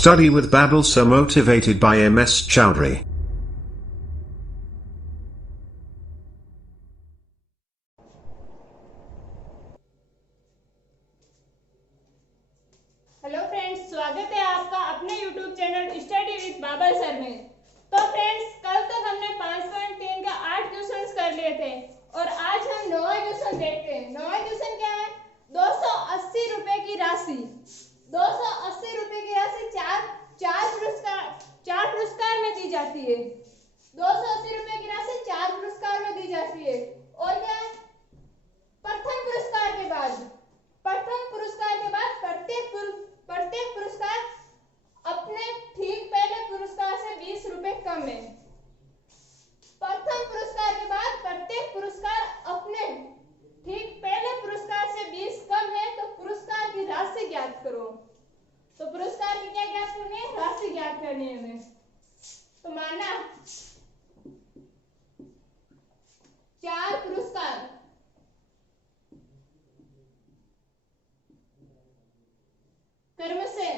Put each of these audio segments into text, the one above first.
Study with Babbel, so motivated by MS Chowdhury. Hello friends, स्वागत है आपका अपने YouTube channel study with Babal sir में। तो फ्रेंड्स, कल तक हमने 5.3 का 8 क्वेश्चंस कर लिए थे और आज हम 9वां क्वेश्चन देखते हैं। 9वां क्वेश्चन क्या है? 280 रुपए की राशि, 280 रुपए की राशि चार पुरस्कार में दी जाती है। 280 रुपए की राशि 4 पुरस्कार में दी जाती है। और क्या है? प्रथम पुरस्कार के बाद प्रत्येक पुरस्कार अपने ठीक पहले पुरस्कार से 20 रुपए कम है। प्रथम पुरस्कार के बाद प्रत्येक पुरस्कार अपने ठीक पहले पुरस्कार से 20 कम है, तो पुरस्कार की राशि ज्ञात करो। तो पुरस्कार की क्या ज्ञात करनी है? राशि ज्ञात करनी है हमें। तो माना 4 पुरस्कार कर्म से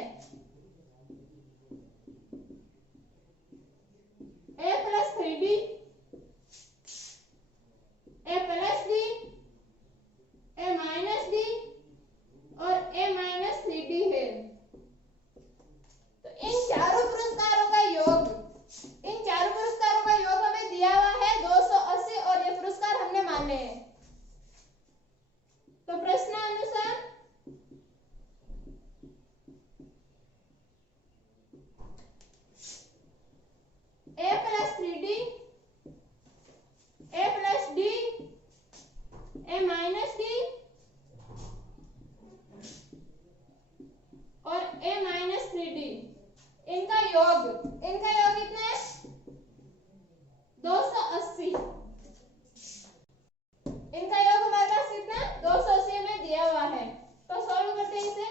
A plus 3D, A plus D, A minus D और A minus 3D है। तो इन चारों पुरस्कारों का योग हमें दिया हुआ है 280 और ये पुरस्कार हमने माने हैं। तो प्रश्नानुसार A plus 3D, A plus D, A minus D और A minus 3D, इनका योग कितना है? 280। इनका योग हमारे पास कितना है? 280 में दिया हुआ है। तो सॉल्व करते हैं इसे।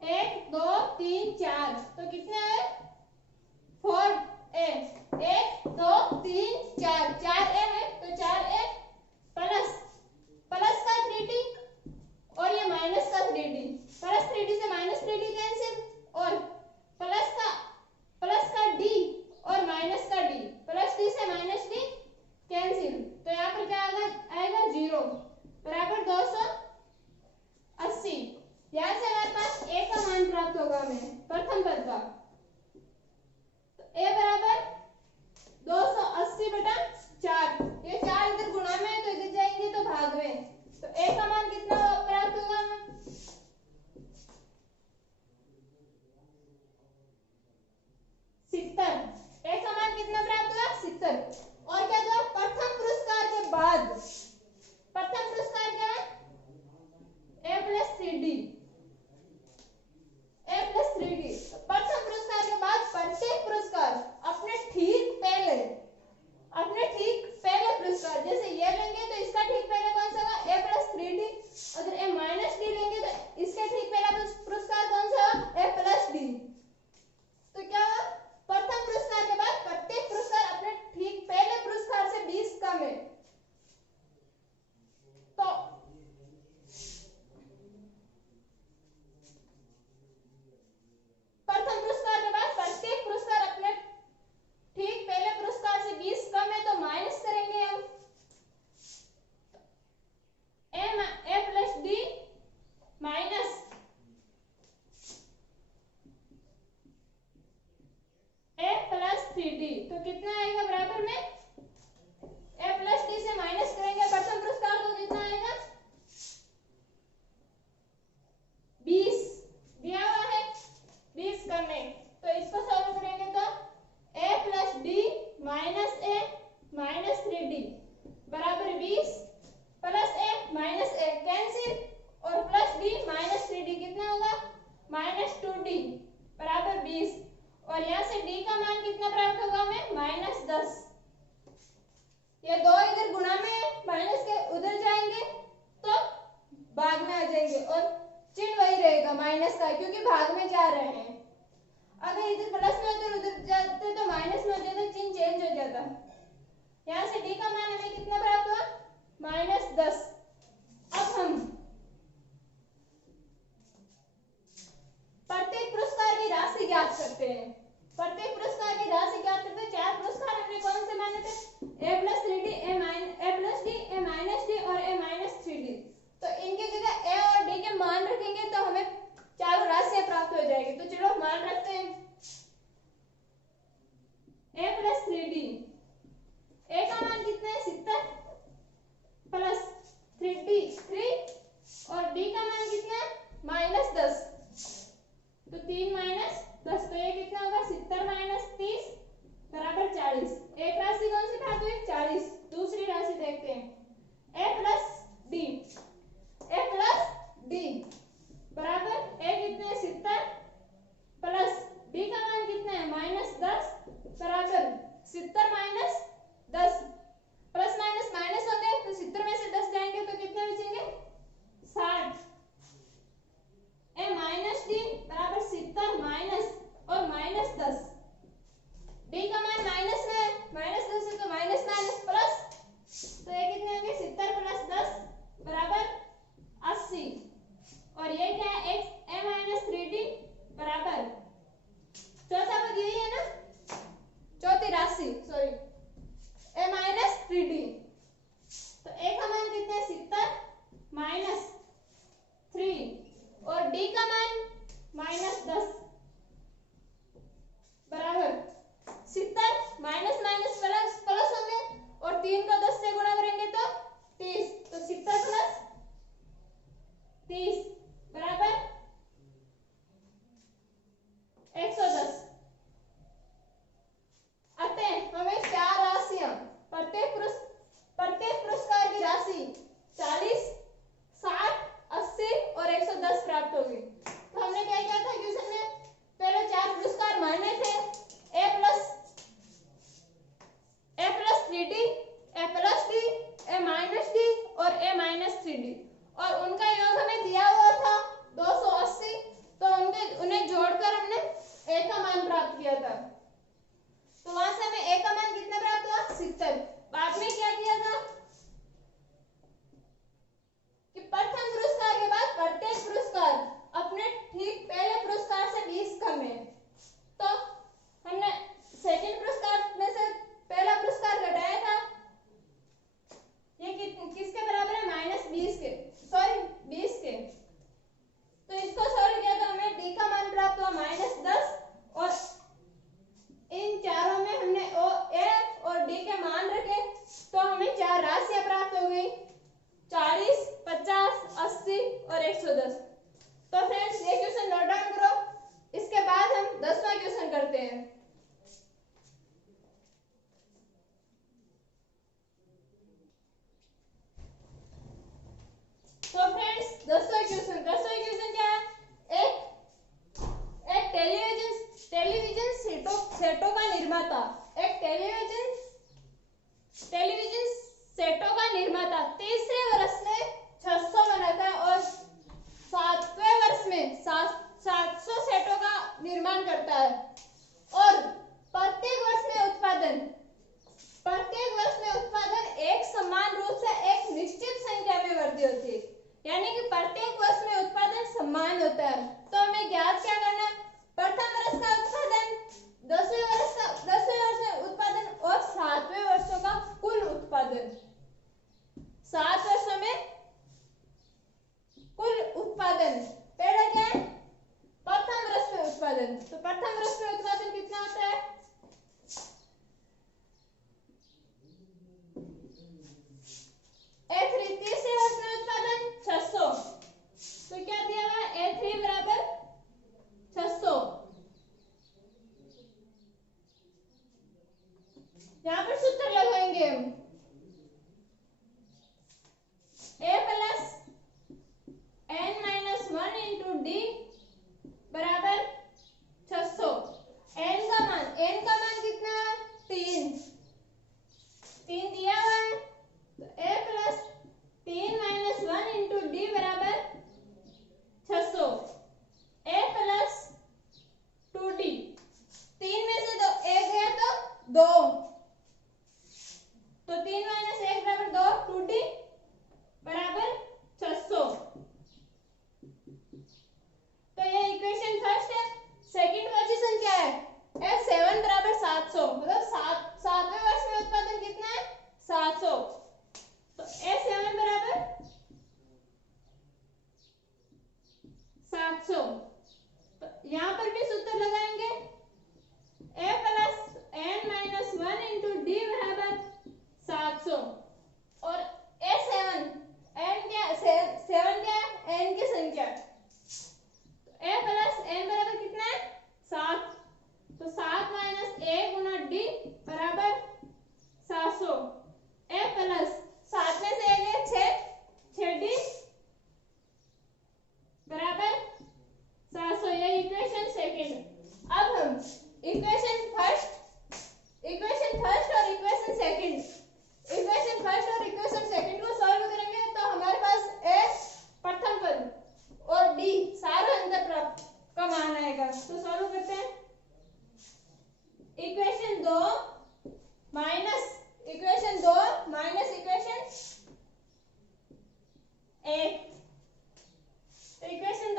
1 2 3 4, तो कितने आए? 4A, 1 2 3 4, 4A है, तो 4A प्लस का 3D और ये माइनस का 3D, प्लस 3D से माइनस 3D कैंसिल और प्लस का D और माइनस का D, प्लस D से माइनस D कैंसिल। तो यहाँ पर क्या आएगा 0 बराबर 280। यहाँ से हमारे पास A का मान प्राप्त होगा हमें, प्रथम पद का। तो A बराबर 280 बटा 4, ये 4 इधर गुणा में है तो इधर जाएंगे तो भाग में। तो A का मान कितना प्राप्त होगा हमें? 70। A का मान कितना प्राप्त हुआ? 70। और क्या हुआ? प्रथम पुरस्कार के बाद प्रथम पुरस्कार क्या है? A plus 3D, A plus 3D। प्रथम पुरस्कार के बाद प्रत्येक पुरस्कार अपने ठीक पहले पुरस्कार, जैसे ये लेंगे तो इसका ठीक पहले कौन सा होगा? A plus 3D। अगर A minus D लेंगे तो इसके ठीक पहला पुरस्कार कौन सा होगा? A plus D। तो क्या होगा? प्रथम पुरस्कार के बाद प्रत्येक पुरस्कार अपने ठीक पहले पुरस्कार से 20 कम है। तो प्रथम पुरस्कार के बाद प्रत्येक पुरस्कार अपने ठीक पहले पुरस्कार से 20 कम है, तो माइनस करेंगे हम। A plus D minus A plus 3D, तो कितना आएगा बराबर में? A plus D से माइनस करेंगे प्रथम पुरस्कार, तो कितना आएगा? 20 दिया हुआ है, 20 कम है। तो इसको सॉल्व करेंगे तो A plus D minus A minus 3D बराबर 20 plus A minus A cancel और प्लस D माइनस 3D कितना होगा? माइनस 2D बराबर 20। और यहाँ से D का मान कितना प्राप्त होगा हमें? माइनस 10। ये दो इधर गुणा में माइनस के उधर जाएंगे तो भाग में आ जाएंगे और चिन्ह वही रहेगा माइनस का, क्योंकि भाग में जा रहे हैं। अगर इधर प्लस में होते उधर जाते तो माइनस में हो जाता, चिन्ह चेंज हो जाता। यहाँ से D का मान हमें कितना प्राप्त हुआ? माइनस 10। अब हम प्रत्येक पुरस्कार ये क्या है x a माइनस 3d बराबर चौथा पद यही है ना, चौथी राशि सॉरी a माइनस 3d। तो a का मान कितना है 70 माइनस 3 और d का मान माइनस 10 बराबर 70 माइनस माइनस प्लस प्लस होंगे और 3 को 10 से गुणा करेंगे तो 30। तो 70 प्लस 30 बराबर 110। अतः हमें चार राशियां प्रत्येक पुरस्कार की राशि 40, 60, 80 और 110 प्राप्त होगी। तो हमने क्या किया था क्वेश्चन में, पहले चार पुरस्कार माने थे a plus 3d, a plus d, a minus d और a माइनस 3d और उनका योग हमें दिया हुआ था 280। तो उन्हें जोड़कर हमने a का मान प्राप्त किया था। तो वहां से हमें a का मान कितना प्राप्त हुआ 70। बाद में क्या किया था कि प्रथम पुरस्कार के बाद प्रत्येक पुरस्कार अपने ठीक पहले पुरस्कार से 20 कम है। तो हमने सेकंड पुरस्कार में से पहला पुरस्कार घटाया था, ये किसके बराबर है -20 के, सॉरी 20 के। तो इसको सॉल्व किया तो हमें d का मान प्राप्त हुआ -10 और इन चारों में हमने a और d के मान रखे तो हमें चार राशियां प्राप्त हो गई 40, 50, 80 और 110। तो फ्रेंड्स ये क्वेश्चन नोट डाउन करो, इसके बाद हम 10वां क्वेश्चन करते हैं। तो फ्रेंड्स 10वां क्वेश्चन क्या है, एक टेलीविजन सेटों का निर्माता, एक टेलीविजन सेटों का निर्माता तीसरे वर्ष में 600 बनाता है और 7वें वर्ष में 700 सेटों का निर्माण करता है और प्रत्येक वर्ष में उत्पादन एक समान रूप से एक निश्चित संख्या में वृद्धि होती है, यानी कि प्रत्येक वर्ष में उत्पादन समान होता है। तो हमें ज्ञात क्या करना है, प्रथम वर्ष का उत्पादन, 10वें वर्ष में उत्पादन और 7वें वर्षों का कुल उत्पादन। 7 वर्षों में कुल उत्पादन पहले क्या है, प्रथम वर्ष में उत्पादन। तो प्रथम वर्ष में उत्पादन कितना होता है, A3 तीसरे वर्ष में उत्पादन 600। तो क्या दिया हुआ है, A3 बराबर 600। यहाँ पर सूत्र लगाएंगे हम, a plus n minus 1 into D बराबर 600। n का मान कितना है 3 दिया हुआ है। तो a plus 3 minus 1 into D बराबर 600, a प्लस 2d, 3 में से 1 गया तो 2, तो 3 माइनस 1 बराबर 2, 2d बराबर 600। तो ये इक्वेशन फर्स्ट है। सेकंड पोजीशन क्या है, f7 बराबर 700, मतलब 7वें वर्ष में उत्पादन कितना है 700। तो f7 बराबर 700। तो यहाँ पर भी सूत्र लगाएंगे, a plus n minus 1 into D बराबर 700 और a7 n क्या 7 क्या है n की संख्या, तो a प्लस n बराबर कितना है 7। तो 7 माइनस a गुना d बराबर 700। a प्लस 7 में से 1 है 6d बराबर 700। ये इक्वेशन सेकंड। अब हम इक्वेशन फर्स्ट और इक्वेशन सेकंड को सॉल्व करेंगे तो हमारे पास a प्रथम पद और d सारा अंतर प्राप्त का मान आएगा। तो सॉल्व करते हैं, इक्वेशन 2 माइनस इक्वेशन 1। तो इक्वेशन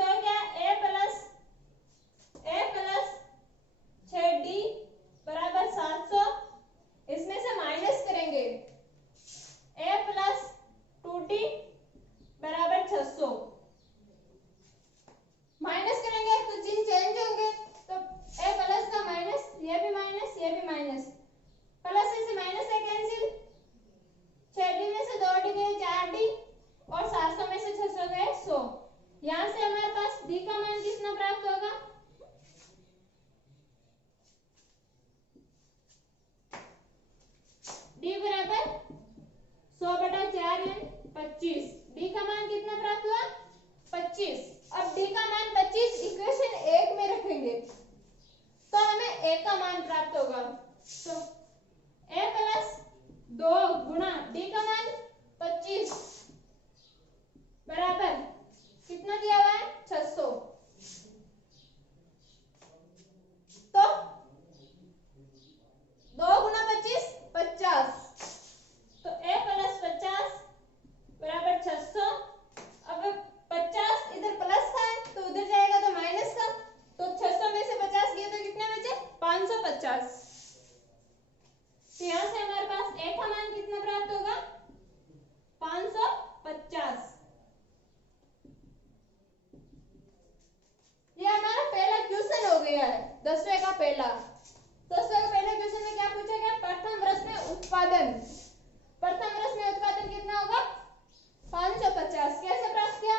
यहां से हमारे पास डी का मान कितना प्राप्त होगा, डी बराबर 100/4 यानी 25। डी का मान कितना प्राप्त हुआ, 25। अब डी का मान 25 इक्वेशन 1 में रखेंगे तो हमें ए का मान प्राप्त होगा। तो ए प्लस 2 गुणा डी का मान 25 बराबर कितना दिया हुआ है, 600। तो 2 गुणा 25 50। तो a प्लस 50 बराबर 600। अब 50 इधर प्लस था तो उधर जाएगा तो माइनस का, तो 600 में से 50 गया तो कितने बचे, 550। तो यहाँ से हमारे पास a का मान कितना प्राप्त होगा, 550। ये हमारा पहला क्वेश्चन हो गया है, 10वें का पहला। 10वें का पहले क्वेश्चन में क्या पूछा गया, प्रथम वर्ष में उत्पादन। प्रथम वर्ष में उत्पादन कितना होगा, 550। कैसे प्राप्त किया,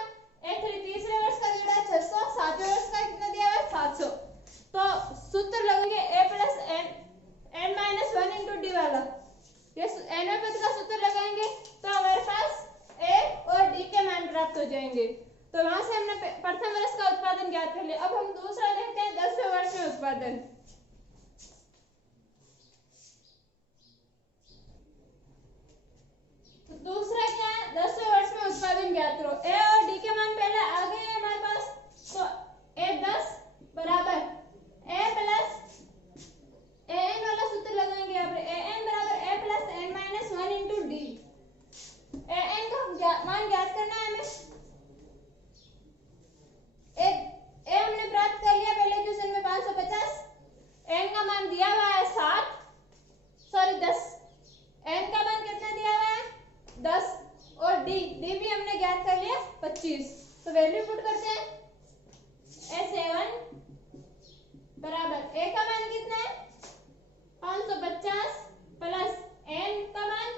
तीसरे वर्ष का दिया 600, सातवें वर्ष का कितना दिया है, 700। तो सूत्र लगेंगे a plus n minus 1 into D वाला। ये n पद का सूत्र लगाएंगे तो हमारे पास a और d के मान प्राप्त हो जाएंगे। तो वहां से हमने प्रथम वर्ष का उत्पादन ज्ञात कर लिया। अब हम दूसरा देखते हैं, 10वें वर्ष में उत्पादन। तो दूसरा क्या है, 10वें वर्ष में उत्पादन ज्ञात करो। ए और डी के मान पहले आ गए हैं हमारे पास, तो ए 10 बराबर ए प्लस ए एन वाला सूत्र लगाएंगे यहाँ पर। ए एन बराबर A plus N minus 1 into D. A N का मान ज्ञात करना है हमें। ए हमने प्राप्त कर लिया पहले क्वेश्चन में 550। एन का मान दिया हुआ है 10। एन का मान कितना दिया हुआ है, 10। और डी भी हमने ज्ञात कर लिया 25। तो वैल्यू पुट करते हैं, A7 बराबर ए का मान कितना है, 550 प्लस एन का मान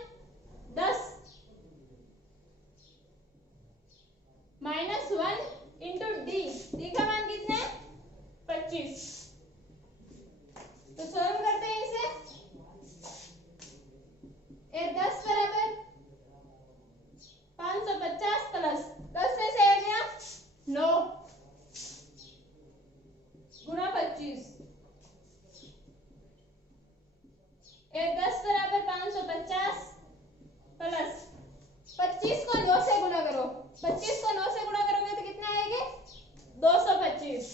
10 माइनस 1 इंटू डी का मान कितना है, 25। तो सॉल्व करते हैं इसे। ए 10 बराबर 550 प्लस 10 में से आ गया 9 गुणा 25। ए 10 बराबर 550 प्लस 25 को 9 से गुणा करो। 25 को 9 से गुणा करोगे तो कितना आएगा, 225।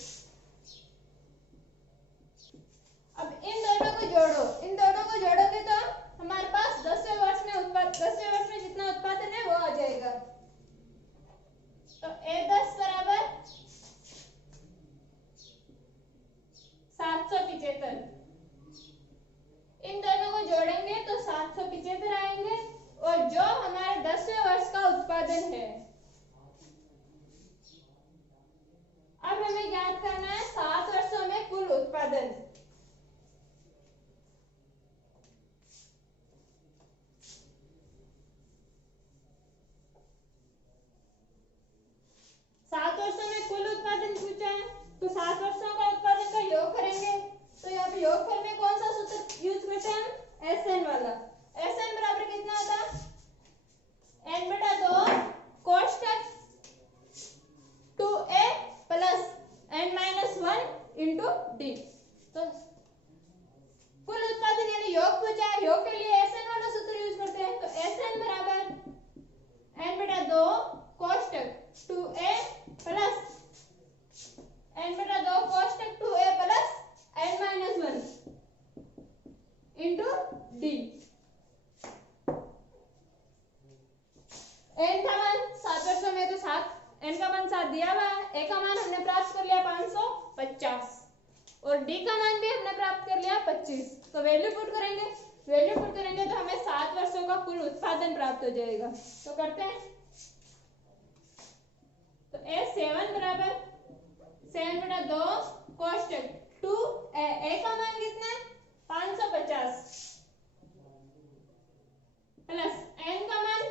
अब इन दोनों को जोड़ो। इन दोनों को जोड़ोगे तो हमारे पास 10वें वर्ष में जितना उत्पादन है वो आ जाएगा। तो ए 10 बराबर 775। इन दोनों को जोड़ेंगे तो 775 आएंगे। और जो हमारे 10वें वर्ष का उत्पादन है, अब हमें ज्ञात करना है 7 वर्षों में कुल उत्पादन। सात वर्षों में कुल उत्पादन पूछा है, तो 7 वर्षों का उत्पादन का योग करेंगे। तो यहाँ पे योगफल में कौन सा सूत्र यूज करते हैं, SN वाला। SN बराबर कितना होता है, n/2 कोष्टक 2a plus n-1 into D. तो कुल उत्पादन यानी योग पूछा है, योग के लिए SN वाला सूत्र यूज करते हैं। तो SN बराबर n/2 कोष्टक 2a plus n/2 कोष्टक 2a plus n-1 into D. n का मान 7 वर्षों में तो 7, n का मान 7 दिया हुआ है। a का मान हमने प्राप्त कर लिया 550 और d का मान भी हमने प्राप्त कर लिया 25। तो वैल्यू पुट करेंगे तो हमें 7 वर्षों का कुल उत्पादन प्राप्त हो जाएगा। तो करते हैं। तो A7 बराबर 7/2 कोष्टक 2a का मान कितना है, 550 प्लस n का मान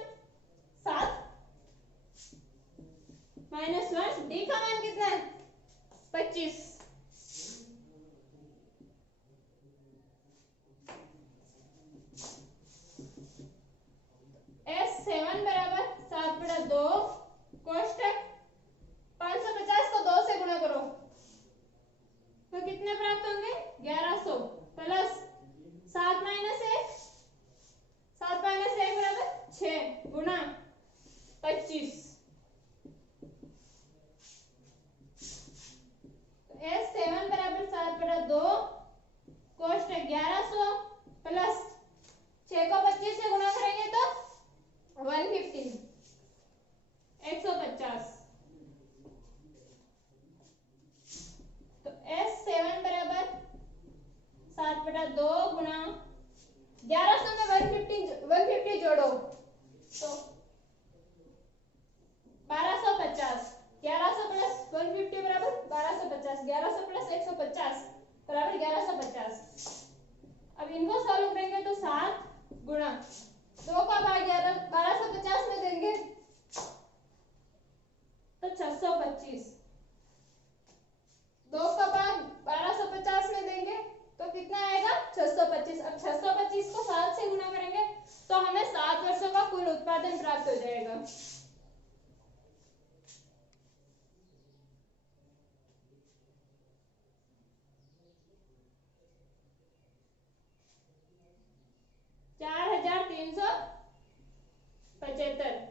7 -1, डी का मान कितना है 25। S7 बराबर 7/2 कोष्टक 550 को 2 से गुणा करो तो कितने प्राप्त होंगे 1100 प्लस 7 - 1, 7 - 1 बराबर 6 गुणा 25। S7 बराबर 7/2 कोष्टक 1100 प्लस 6 को 25 से गुणा करेंगे तो 150 150। तो S7 बराबर 7/2 गुणा 1100 में 150 जोड़ो तो 1250। 1100 प्लस 150 बराबर 1250। 1100 प्लस 150 बराबर 1150। अब इनको सॉल्व करेंगे तो 7 गुणा 2 का भाग 1250 में देंगे तो 625। 2 का भाग 1250 में देंगे तो कितना आएगा 625। अब 625 को 7 से गुणा करेंगे तो हमें 7 वर्षों का कुल उत्पादन प्राप्त हो जाएगा।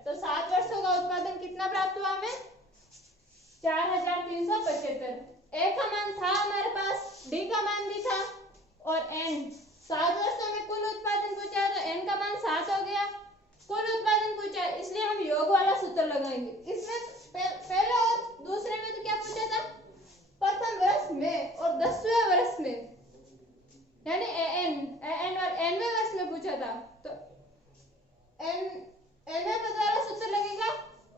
तो 7 वर्षों का उत्पादन कितना प्राप्त हुआ हमें 4375। ए का मान था हमारे पास, डी का मान भी था और एन 7 वर्षों में कुल उत्पादन पूछा तो एन का मान 7 हो गया। कुल उत्पादन पूछा इसलिए हम योग वाला सूत्र लगाएंगे। इसमें पहले और दूसरे में तो क्या पूछा था प्रथम वर्ष में और 10वें वर्ष में यानी एन और एनवें वर्ष में पूछा था। तो एनवें पद वाला सूत्र लगेगा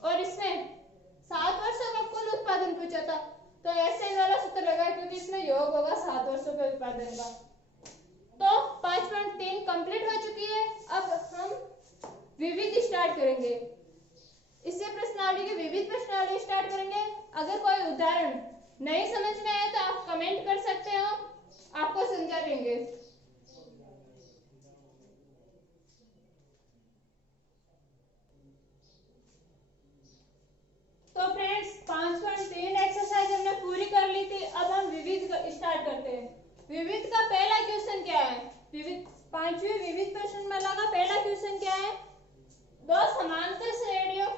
और इसमें 7 वर्षों का कुल उत्पादन पूछा था तो एसएन वाला सूत्र लगा क्योंकि इसमें योग होगा 7 वर्षों के उत्पादन का। तो 5.3 कंप्लीट हो चुकी है। अब हम विविध स्टार्ट करेंगे। इससे प्रश्नावली की विविध प्रश्नावली स्टार्ट करेंगे। अगर कोई उदाहरण नहीं समझ में आए तो आप कमेंट कर सकते हो, आपको समझा देंगे। तो फ्रेंड्स 5.3 एक्सरसाइज हमने पूरी कर ली थी। अब हम विविध स्टार्ट करते हैं। विविध का पहला क्वेश्चन क्या है? विविध 5वीं विविध प्रश्नमाला का पहला क्वेश्चन क्या है? दो समांतर श्रेणियों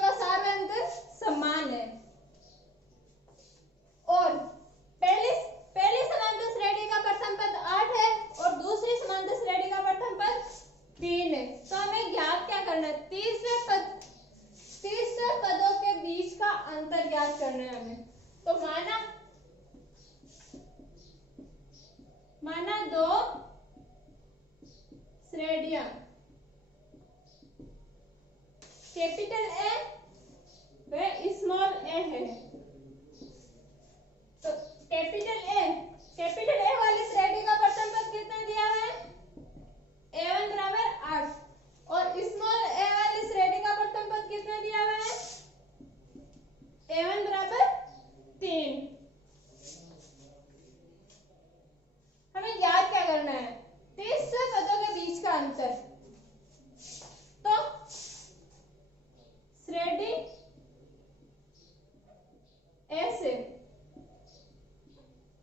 का सार्वंतर समान है और पहली समांतर श्रेणी का प्रथम पद 8 है और दूसरी समांतर श्रेणी का प्रथम पद 3 है। तो हमें ज्ञात क्या करना है? 30 पदों के बीच का अंतर ज्ञात करना है हमें। तो माना दो श्रेणियां कैपिटल ए व स्मॉल ए है। तो कैपिटल ए वाली श्रेणी का प्रथम पद कितना दिया है? A1 बराबर 8 और स्मॉल ए वाली श्रेणी का प्रथम पद कितना दिया हुआ है? A1 बराबर 3। हमें याद क्या करना है? 30 पदों के बीच का अंतर। तो श्रेणी ए से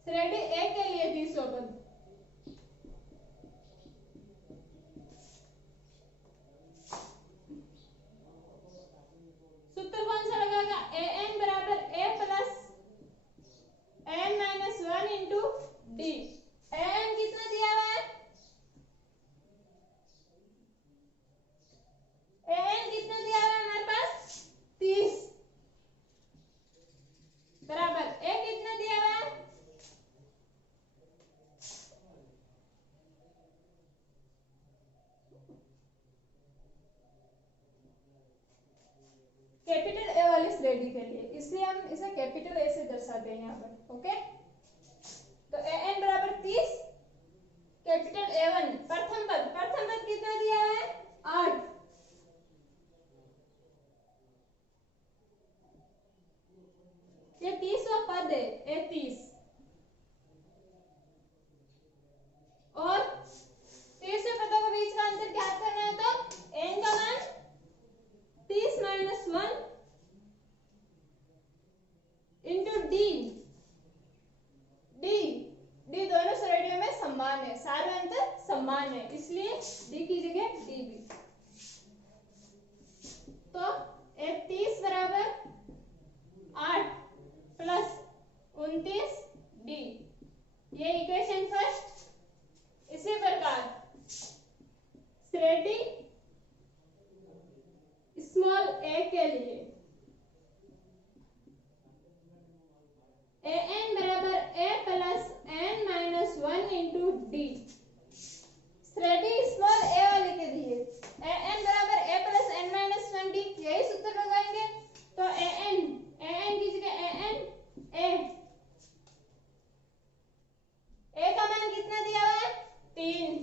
श्रेणी ए के लिए 30 पद। सूत्र कौन सा लगेगा? an बराबर a plus n-1 into D. an कितना दिया हुआ है? an कितना दिया हुआ है हमारे पास? 30 बराबर a कितना दिया हुआ है? कैपिटल ए वाली श्रेणी के लिए, इसलिए हम इसे कैपिटल ए से दर्शाते हैं यहाँ पर। ओके, तो an बराबर 30, कैपिटल A1 प्रथम पद कितना दिया है? 8 पद है ए 30 और 30 पदों के बीच का अंतर क्या करना है, तो n का मान 30 माइनस 1 इंटू डी दोनों श्रेणियों में समान है, सारे अंतर समान है, इसलिए डी की जगह डी भी। तो 30 बराबर 8 प्लस 29 डी, ये इक्वेशन फर्स्ट। इसी प्रकार श्रेणी स्मॉल ए के लिए an बराबर a plus n minus 1 into D, श्रेणी स्मॉल ए वाले के लिए an बराबर a plus n minus 1 D, यही सूत्र लगाएंगे। तो an की जगह a का मान कितना दिया हुआ है 3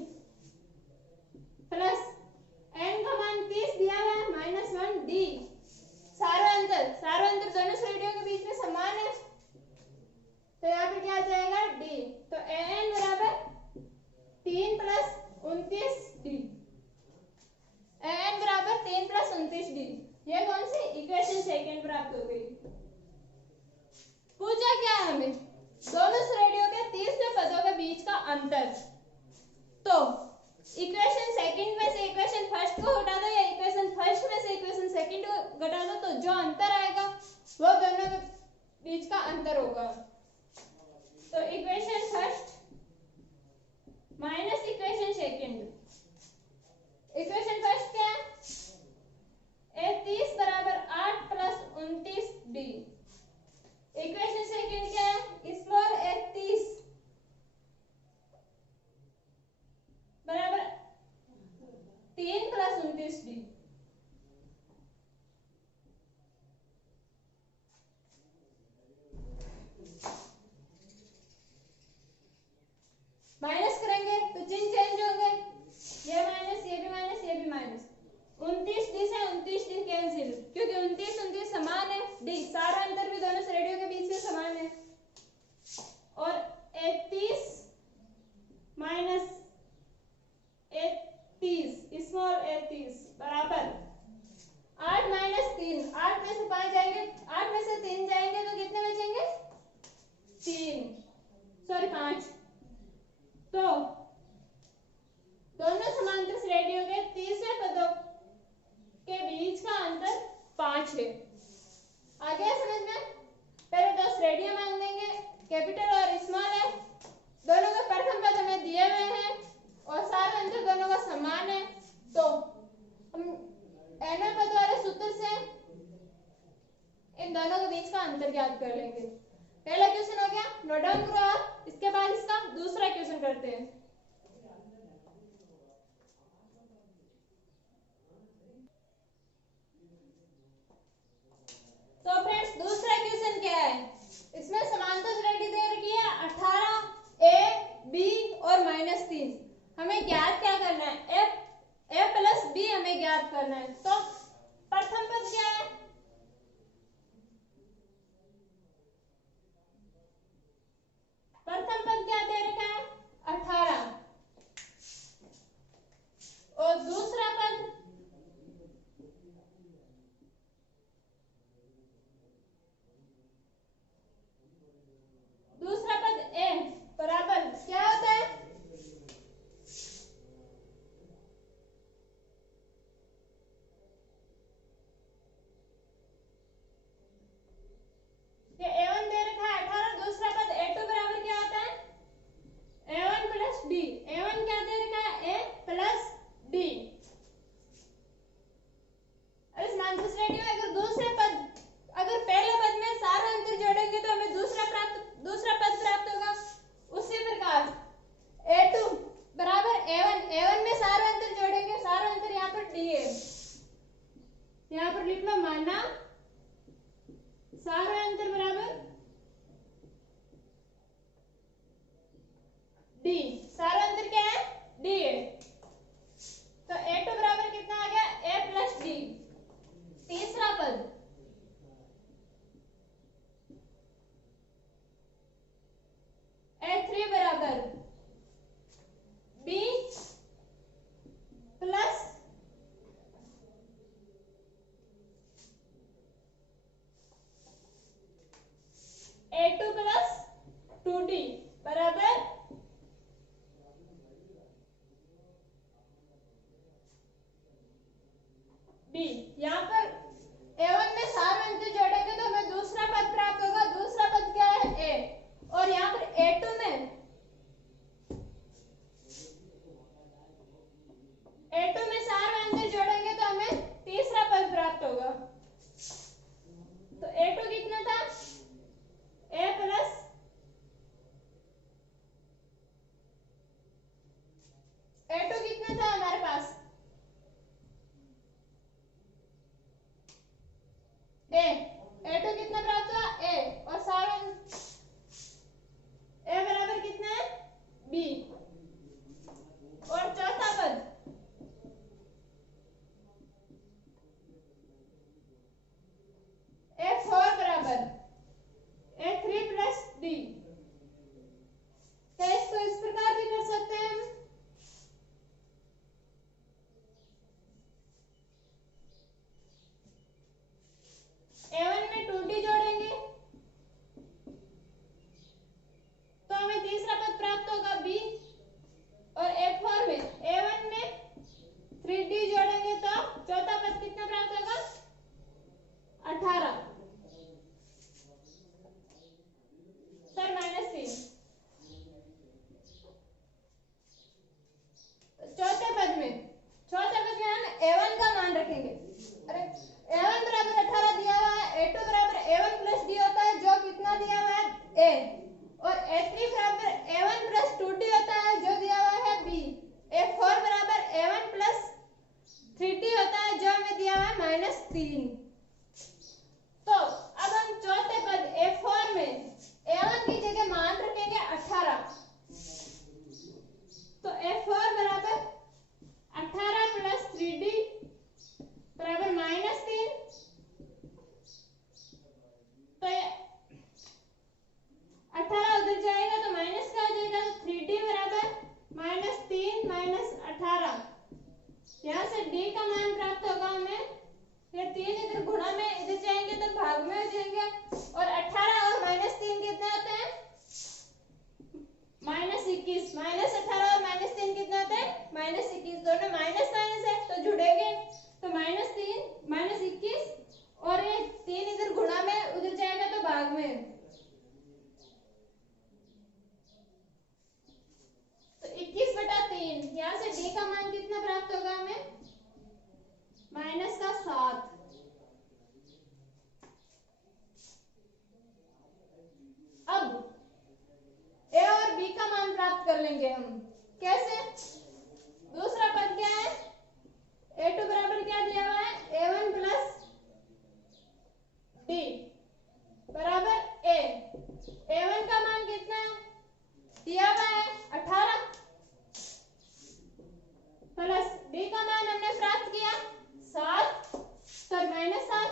प्लस n का मान 30 दिया हुआ है माइनस 1 डी, सारा अंतर दोनों श्रेणियों के बीच में समान है, तो यहाँ पे क्या आ जाएगा डी। तो an बराबर 3 प्लस 29 डी, an बराबर 3 प्लस 29 डी, ये कौन सी इक्वेशन सेकंड प्राप्त हो गई। पूछा क्या है हमें, दोनों श्रेणियों के 30वें पदों के बीच का अंतर। तो इक्वेशन सेकंड में से इक्वेशन फर्स्ट को घटा दो या इक्वेशन फर्स्ट में से इक्वेशन सेकंड को घटा दो, तो जो अंतर आएगा वो दोनों के बीच का अंतर होगा। तो equation first minus equation second, equation first क्या है 30 बराबर 8 प्लस 29 डी, इक्वेशन सेकंड क्या है स्मॉल 30 बराबर 3 प्लस 29 डी। माइनस करेंगे तो चिन्ह चेंज होंगे, ये माइनस ये भी माइनस ये भी माइनस, 29 डी से 29 डी कैंसिल, क्योंकि 29 समान है, डी सारा अंतर भी दोनों श्रेणियों के बीच में समान है, और 31 माइनस 30 स्मॉल 30 बराबर 8 माइनस 3, 8 में से 5 जाएंगे, 8 में से 3 जाएंगे तो कितने बचेंगे 5। तो दोनों समांतर श्रेणियों के 30वें पदों के बीच का अंतर 5 है। आ गया समझ में। पहले दो श्रेणियां मान देंगे, कैपिटल और स्मॉल है, दोनों के प्रथम पद हमें दिए हुए हैं और सारे अंतर दोनों का समान है, तो हम n पद वाले सूत्र से इन दोनों के बीच का अंतर ज्ञात कर लेंगे। पहला क्वेश्चन हो गया, नोट डाउन करो आप, इसके बाद इसका दूसरा क्वेश्चन करते हैं। तो फ्रेंड्स दूसरा क्वेश्चन क्या है, इसमें समांतर श्रेणी दे रखी है 18 a b और -3, हमें ज्ञात क्या करना है a प्लस b हमें ज्ञात करना है। तो प्रथम पद क्या है, प्रथम पद क्या दे रखा है 18 और दूसरा पद a बराबर क्या होता है ये a1 दे रखा है 18, दूसरा पद a2 बराबर क्या होता है a1 प्लस d, a1 क्या दे रखा है a प्लस d। अब इस मानसिक श्रेणी में अगर दूसरे पद, अगर पहले पद में सारा अंतर जोड़ेंगे तो हमें दूसरा पद प्राप्त होगा। उसी प्रकार a2 बराबर a1 में सारा अंतर जोड़ेंगे, सारा अंतर यहाँ पर d है, यहाँ पर लिख लो माना सारा अंतर बराबर d, सारा अंतर क्या है d है। तो a2 बराबर कितना आ गया a प्लस d। तीसरा पद बराबर बी। यहाँ पर A1 में सारे अंतर जोड़ेंगे तो हमें दूसरा पद प्राप्त होगा। दूसरा पद क्या है? A। और यहाँ पर A2 में सारे अंतर जोड़ेंगे तो हमें तीसरा पद प्राप्त होगा। तो A2 कितना था? A प्लस A2 कितना था हमारे पास? A2 कितना प्राप्त हुआ? A। और सारे A बराबर कितना है? B। और चौथा पद A4 बराबर A3 प्लस D। तो इसको इस प्रकार भी कर सकते हैं हम। A1 में 2D जोड़ेंगे तो हमें तीसरा पद प्राप्त होगा B। और A4 में A1 में 3D जोड़ेंगे तो चौथा पद कितना प्राप्त होगा? 18 सर -3। चौथे पद में हम A1 का मान रखेंगे। अरे A1 बराबर 18 दिया हुआ है। A2 बराबर A1 प्लस D होता है जो कितना दिया हुआ है? A। और A3 बराबर A1 प्लस 2D होता है जो दिया हुआ है B। A4 बराबर A1 प्लस 3D होता है जो हमें दिया हुआ है -3। तो अब हम चौथे पद A4 में A1 की जगह मान रखेंगे 18। तो A4 बराबर 18 प्लस 3D बराबर -3। तो ये 18 उधर जाएगा तो माइनस का आ जाएगा। तो 3D बराबर -3 -18। यहाँ से D का मान प्राप्त होगा हमें। ये 3 इधर गुणा में इधर जाएंगे तो भाग में हो जाएंगे। और 18 और -3 कितने होते हैं? -21। -18 और -3 कितने होते हैं? -21। दोनों माइनस माइनस है तो जुड़ेंगे। तो -3 -21 और ये 3 इधर गुणा में उधर जाएगा तो भाग में। तो 21/3। यहाँ से D का मान कितना प्राप्त होगा हमें? -7। अब A और B का मान प्राप्त कर लेंगे हम। कैसे? दूसरा पद क्या है? A2 बराबर क्या दिया हुआ है? A1 प्लस D बराबर A। A1 का मान कितना है? दिया हुआ है 18 प्लस D का मान हमने प्राप्त किया 7 सर -7।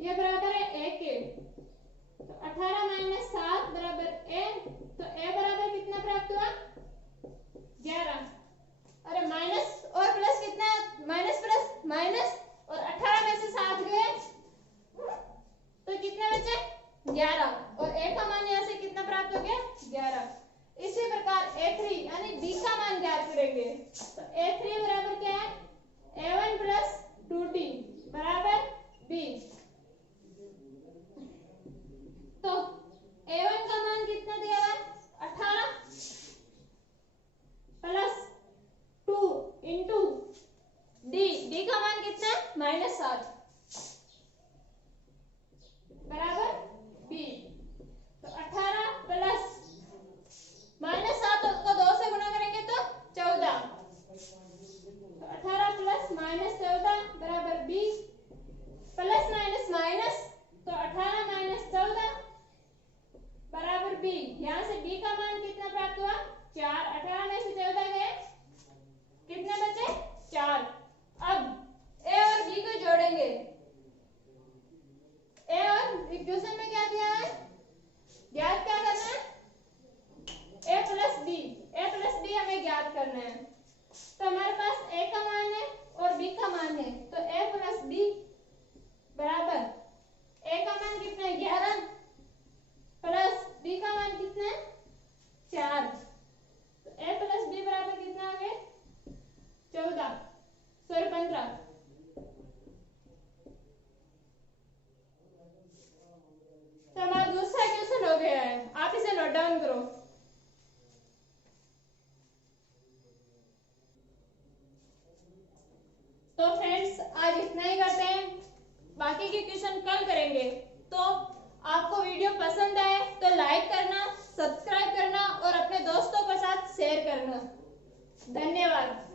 ये बराबर है A के। तो 18 - 7 बराबर A। तो A बराबर कितना प्राप्त हुआ? 11। अरे माइनस और प्लस कितना? Minus plus minus. और 18 में से 7 गए तो कितने बचे? 11। और A का मान यहाँ से कितना प्राप्त हो गया? 11। इसी प्रकार A3 यानी B का मान ज्ञात करेंगे। तो A3 बराबर क्या है? A1 प्लस 2D बराबर B। तो A1 का मान कितना दिया है? 18 प्लस 2 इंटू D का मान कितना है? -7 बराबर B। तो 18 प्लस -7 को 2 से गुणा करेंगे तो 14। तो 18 प्लस -14 बराबर B। प्लस माइनस माइनस तो 18 - 14 बराबर B। यहाँ से B का मान कितना प्राप्त हुआ? 4। 18 में से 14 गए कितने बचे? 4। अब A और B को जोड़ेंगे। A और इक्वेशन में क्या दिया है? ज्ञात क्या करना है? A प्लस B हमें ज्ञात करना है। तो हमारे पास A का मान है और B का मान है। तो A प्लस B बराबर A का मान कितना है? 11 प्लस B का मान कितना है? 11 करो। तो फ्रेंड्स आज इतना ही करते हैं, बाकी के क्वेश्चन कल करेंगे। तो आपको वीडियो पसंद आए तो लाइक करना, सब्सक्राइब करना और अपने दोस्तों के साथ शेयर करना। धन्यवाद।